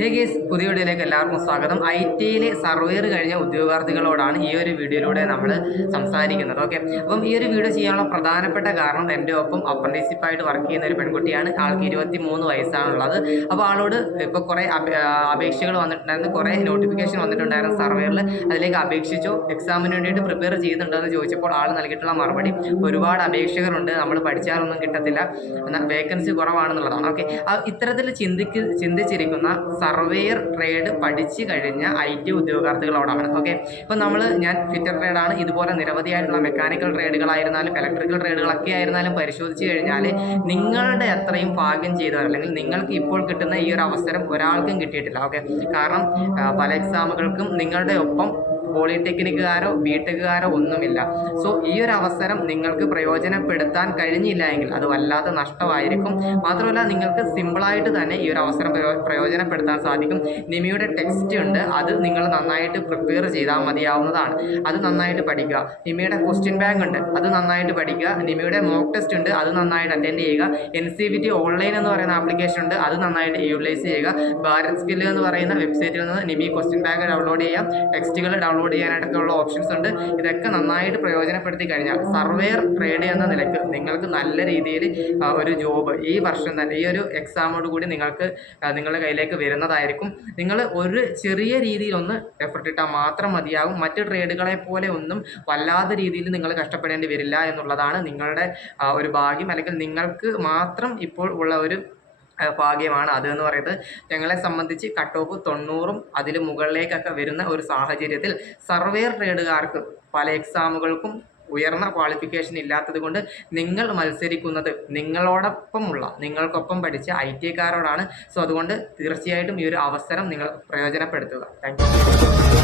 ഹേ guys പുതിയ വീഡിയോയിലേക്ക് എല്ലാവർക്കും സ്വാഗതം. ഐ ടിയിൽ സർവേർ കഴിഞ്ഞ ഉദ്യോഗാർത്ഥികളോടാണ് ഈ ഒരു വീഡിയോയിലൂടെ നമ്മൾ സംസാരിക്കുന്നത് ഓക്കെ അപ്പം ഈ ഒരു വീഡിയോ ചെയ്യാനുള്ള പ്രധാനപ്പെട്ട കാരണം എന്റെ ഒപ്പം അപ്രന്റീസിപ്പായിട്ട് വർക്ക് ചെയ്യുന്ന ഒരു പെൺകുട്ടിയാണ്. ആൾക്ക് ഇരുപത്തി മൂന്ന് വയസ്സാണുള്ളത്. അപ്പോൾ ആളോട് ഇപ്പോൾ കുറേ അപേക്ഷകൾ വന്നിട്ടുണ്ടായിരുന്നു. കുറേ നോട്ടിഫിക്കേഷൻ വന്നിട്ടുണ്ടായിരുന്നു സർവേറിൽ. അതിലേക്ക് അപേക്ഷിച്ചു. എക്സാമിന് വേണ്ടിയിട്ട് പ്രിപ്പയർ ചെയ്യുന്നുണ്ടോ എന്ന് ചോദിച്ചപ്പോൾ ആൾ നൽകിയിട്ടുള്ള മറുപടി ഒരുപാട് അപേക്ഷകരുണ്ട് നമ്മൾ പഠിച്ചാലൊന്നും കിട്ടത്തില്ല. എന്നാൽ വേക്കൻസി കുറവാണെന്നുള്ളതാണ് ഓക്കെ ഇത്തരത്തിൽ ചിന്തിക്ക് ചിന്തിച്ചിരിക്കുന്ന സർവേയർ ട്രേഡ് പഠിച്ചു കഴിഞ്ഞ ഐ ടി ഉദ്യോഗാർത്ഥികളോടാണ് ഓക്കെ ഇപ്പം നമ്മൾ ഞാൻ ഫിറ്റർ ട്രേഡാണ് ഇതുപോലെ നിരവധിയായിട്ടുള്ള മെക്കാനിക്കൽ ട്രേഡുകളായിരുന്നാലും ഇലക്ട്രിക്കൽ ട്രേഡുകളൊക്കെ ആയിരുന്നാലും പരിശോധിച്ച് കഴിഞ്ഞാൽ നിങ്ങളുടെ അത്രയും ഭാഗ്യം ചെയ്തവർ അല്ലെങ്കിൽ നിങ്ങൾക്ക് ഇപ്പോൾ കിട്ടുന്ന ഈ ഒരു അവസരം ഒരാൾക്കും കിട്ടിയിട്ടില്ല. ഓക്കെ കാരണം പല എക്സാമുകൾക്കും നിങ്ങളുടെ ഒപ്പം പോളിടെക്നിക്കുകാരോ ബിടെക്കുകാരോ ഒന്നുമില്ല. സോ ഈ ഒരു അവസരം നിങ്ങൾക്ക് പ്രയോജനപ്പെടുത്താൻ കഴിഞ്ഞില്ല എങ്കിൽ അത് വല്ലാതെ നഷ്ടമായിരിക്കും. മാത്രമല്ല നിങ്ങൾക്ക് സിമ്പിളായിട്ട് തന്നെ ഈ ഒരു അവസരം പ്രയോജനപ്പെടുത്താൻ സാധിക്കും. നിമിയുടെ ടെക്സ്റ്റ് ഉണ്ട്. അത് നിങ്ങൾ നന്നായിട്ട് പ്രിപ്പയർ ചെയ്താൽ മതിയാവുന്നതാണ്. അത് നന്നായിട്ട് പഠിക്കുക. നിമിയുടെ ക്വസ്റ്റ്യൻ ബാങ്ക് ഉണ്ട്. അത് നന്നായിട്ട് പഠിക്കുക. നിമിയുടെ മോക്ക് ടെസ്റ്റ് ഉണ്ട്. അത് നന്നായിട്ട് അറ്റൻഡ് ചെയ്യുക. N C V T online എന്ന് പറയുന്ന ആപ്ലിക്കേഷൻ ഉണ്ട്. അത് നന്നായിട്ട് യൂട്ടിലൈസ് ചെയ്യുക. ഭാരത് സ്കില്ല് എന്ന് പറയുന്ന വെബ്സൈറ്റിൽ നിന്ന് നിമി ക്വസ്റ്റ്യൻ ബാങ്ക് ഡൗൺലോഡ് ചെയ്യാം. ടെക്സ്റ്റുകൾ ഡൗൺലോഡ് ചെയ്യാനായിട്ടൊക്കെ ഉള്ള ഓപ്ഷൻസ് ഉണ്ട്. ഇതൊക്കെ നന്നായിട്ട് പ്രയോജനപ്പെടുത്തി കഴിഞ്ഞാൽ സർവേർ ട്രേഡ് എന്ന നിലയ്ക്ക് നിങ്ങൾക്ക് നല്ല രീതിയിൽ ഒരു ജോബ് ഈ വർഷം തന്നെ ഈ ഒരു എക്സാമോട് കൂടി നിങ്ങൾക്ക് നിങ്ങളുടെ കയ്യിലേക്ക് വരുന്നതായിരിക്കും. നിങ്ങൾ ഒരു ചെറിയ രീതിയിലൊന്ന് എഫർട്ട് ഇട്ടാൽ മാത്രം മതിയാകും. മറ്റ് ട്രേഡുകളെ പോലെ ഒന്നും വല്ലാത്ത രീതിയിൽ നിങ്ങൾ കഷ്ടപ്പെടേണ്ടി വരില്ല എന്നുള്ളതാണ് നിങ്ങളുടെ ഒരു ഭാഗ്യം. അല്ലെങ്കിൽ നിങ്ങൾക്ക് മാത്രം ഇപ്പോൾ ഉള്ള ഒരു ഭാഗ്യമാണ്. അത് എന്ന് പറയുന്നത് ഞങ്ങളെ സംബന്ധിച്ച് കട്ട് ഓഫ് തൊണ്ണൂറും അതിൽ മുകളിലേക്കൊക്കെ വരുന്ന ഒരു സാഹചര്യത്തിൽ സർവേർ ട്രേഡുകാർക്ക് പല എക്സാമുകൾക്കും ഉയർന്ന ക്വാളിഫിക്കേഷൻ ഇല്ലാത്തത് കൊണ്ട് നിങ്ങൾ മത്സരിക്കുന്നത് നിങ്ങളോടൊപ്പമുള്ള നിങ്ങൾക്കൊപ്പം പഠിച്ച ഐ ടി കാരോടാണ് സോ അതുകൊണ്ട് തീർച്ചയായിട്ടും ഈ ഒരു അവസരം നിങ്ങൾ പ്രയോജനപ്പെടുത്തുക. താങ്ക്